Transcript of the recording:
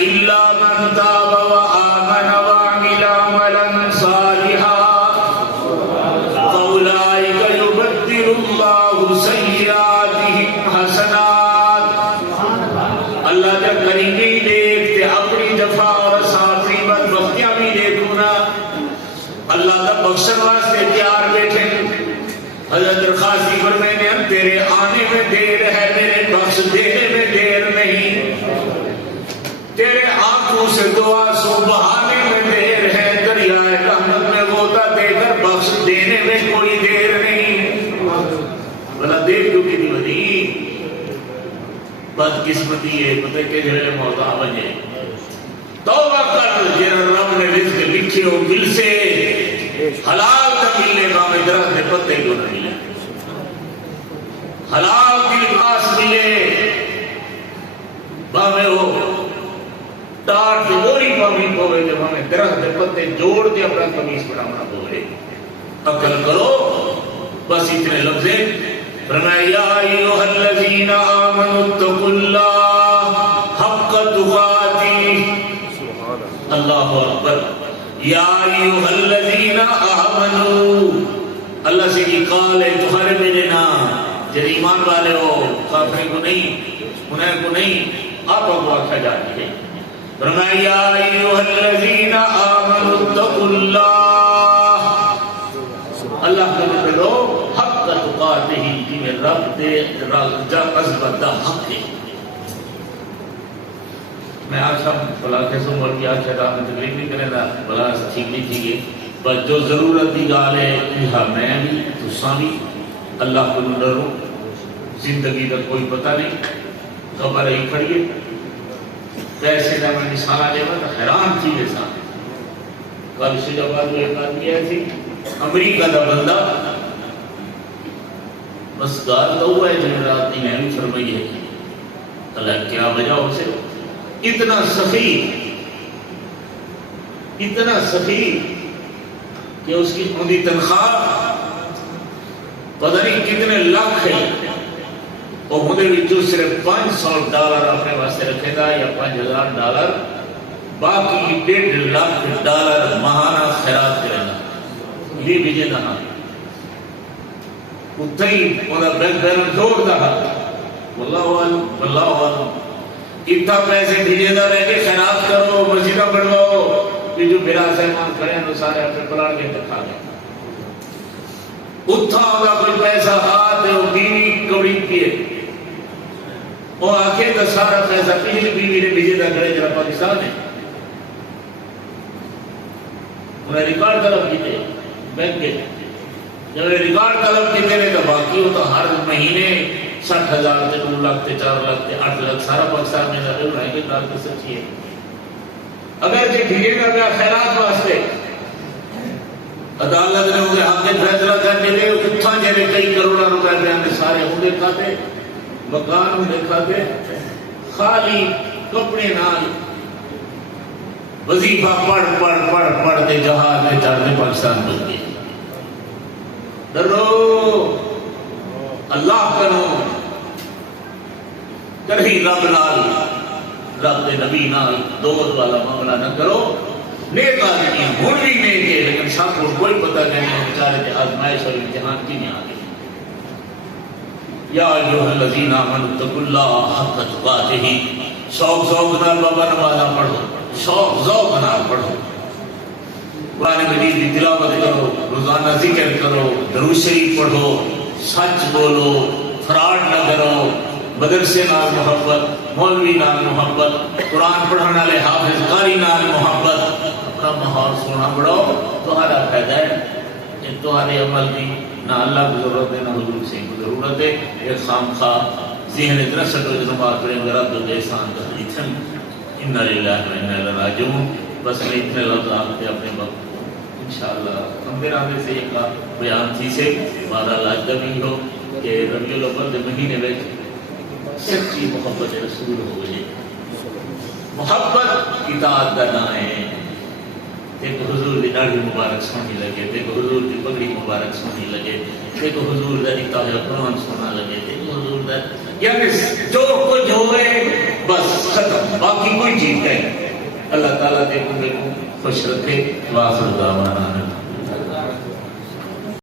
الا من تاب وآمن وعمل عملا صالحا فاولئک یبدل اللہ سیئاتہم حسنات. اللہ جب غریبی دیکھتے اپنی جفا اور ساتھی بدبختیاں بھی دیکھو نا اللہ کا بخشن واسطے تیار بیٹھے. حضرت درخواست فرماتے ہیں تیرے آنے میں دیر ہے میرے بخش دینے میں دیر نہیں. تیرے آنکھوں سے دعا سو بہانے میں دیر ہے دریائے رحمت میں غوطہ دے کر بخش دینے میں کوئی دیر نہیں. بلا دیر جو کی دی بدی بدقسمتی ہے پتہ کہ جڑے موتا بنے توبہ کر جنہاں رب نے رزق لکھے ہو دل سے حلال کا ملنے میں درخت کے پتے کو نہ ملے حلال کی لباس ملے باہمیں ہو ٹاٹ کے موری پامی پوے جب ہمیں درخت کے پتے جوڑ کے اپنا قمیص بنانا پوے. عقل کرو بس اتنے لفظیں فرمایا یا ایھا الذین آمنوا اتقوا اللہ حق تقاتہ. اللہ اکبر. یا ایھا الذین آمنوا اللہ سے کی قال ہے تمہارے میرے نام جب ایمان والے ہو کافر کو نہیں انہیں کو نہیں آپ کو آخا جاتی ہے. فرمایا یا ایھا الذین آمنوا اتقوا اللہ اللہ کو پڑھو حق تقاتہ کہ میں رب دے جا عظمت دا حق ہے. میں آشا بلا کے سمور کی آشا دا میں تقریب نہیں کرے دا بلا ٹھیک نہیں تھی گئے بس جو ضرورت دی گال ہے یہاں میں بھی تساں بھی اللہ کو ڈرو. زندگی کا کوئی پتہ نہیں خبر ہی کھڑیے پیسے کا میں مثال آ جائے گا حیران تھی ویسا. کل شجاباد میں ایک آدمی ایسی امریکہ کا بندہ بس گال تو ہوا ہے جنرات نے اہم فرمائی ہے اللہ کیا وجہ اسے اتنا سخی کہ اس کی ان کی تنخواہ پتہ نہیں کتنے لاکھ ہے اور انہیں بھی جو صرف $500 اپنے واسطے رکھے گا یا $5000 باقی $1.5 লাখ ماہانہ خیرات کرے گا. یہ بھیجے نہ اتنا ہی انہیں بینک بیلنس جوڑ رہا واللہ عالم اتنا پیسے بھیجے نہ رہے کہ خیرات کرو مسجدہ بڑھواؤ کہ جو میرا سہمان کھڑے ہیں تو سارے اپنے پلاڑ کے دکھا گئے. اتنا ہوگا کوئی پیسہ ہاتھ ہے وہ بیوی کوڑی پیے وہ آنکھیں تو سارا پیسہ پچھلی بیوی نے بھیجے نہ کرے جرا پاکستان ہے. انہیں ریکارڈ طلب کیتے بینک کے جب ریکارڈ طلب کیتے ہیں تو باقی وہ تو ہر مہینے 60,000 تے 2 لاکھ تے 4 لاکھ تے 8 لاکھ سارا پاکستان میں ضرور رہے گی بات تو سچی ہے. اگر کہ ٹھیکے کا گیا خیرات واسطے عدالت نے انہیں حق میں فیصلہ کرنے دے اتھا جیسے کئی کروڑا روپے بیانے سارے ہوں دیکھاتے مکان ہوں دیکھاتے خالی کپڑے نال وظیفہ پڑھ دے جہاز میں چڑھ دے پاکستان بن گئے. ڈرو اللہ کرو کہیں رب نال رب دے نبی نال دوست والا معاملہ نہ کرو. نیک آدمی ہوں بھی نیک ہے لیکن سب کو کوئی پتہ نہیں ہے بیچارے کے آزمائش اور امتحان کی نہیں آگے. یا ایھا الذین آمنوا اتقوا اللہ حق تقاتہ. شوق نال بابا نمازاں پڑھو شوق نال پڑھو قرآن مجید کی تلاوت کرو روزانہ ذکر کرو درود شریف پڑھو سچ بولو فراڈ نہ کرو مدرسے نال محبت مولوی نال محبت قرآن پڑھانے والے حافظ قاری نال محبت اپنا ماحول سونا بڑھاؤ. تمہارا فائدہ ہے تمہارے عمل کی نہ اللہ کی ضرورت ہے نہ حضور سے کی ضرورت ہے. ایک خام خواہ ذہن درست ہو جنبات پڑھیں گے رب دے احسان کا اتن انا للہ و انا الیہ راجعون. بس میں اتنے لفظ آپ کے اپنے وقت انشاءاللہ ہم میرے آنے سے ایک بیان تھی سے ہمارا لاجدہ بھی ہو کہ ربیع الاول کے مہینے میں سچی محبت رسول ہو گئی. محبت اطاعت کا نام ہے. دیکھو حضور کی داڑھی مبارک سونی لگے دیکھو حضور کی پگڑی مبارک سونی لگے دیکھو حضور کا نکاح قرآن سونا لگے دیکھو حضور کا یعنی جو کچھ ہوئے بس ختم، باقی کوئی چیز نہیں۔ اللہ تعالیٰ دے بندے کو خوش رکھے۔ واخر دعوانا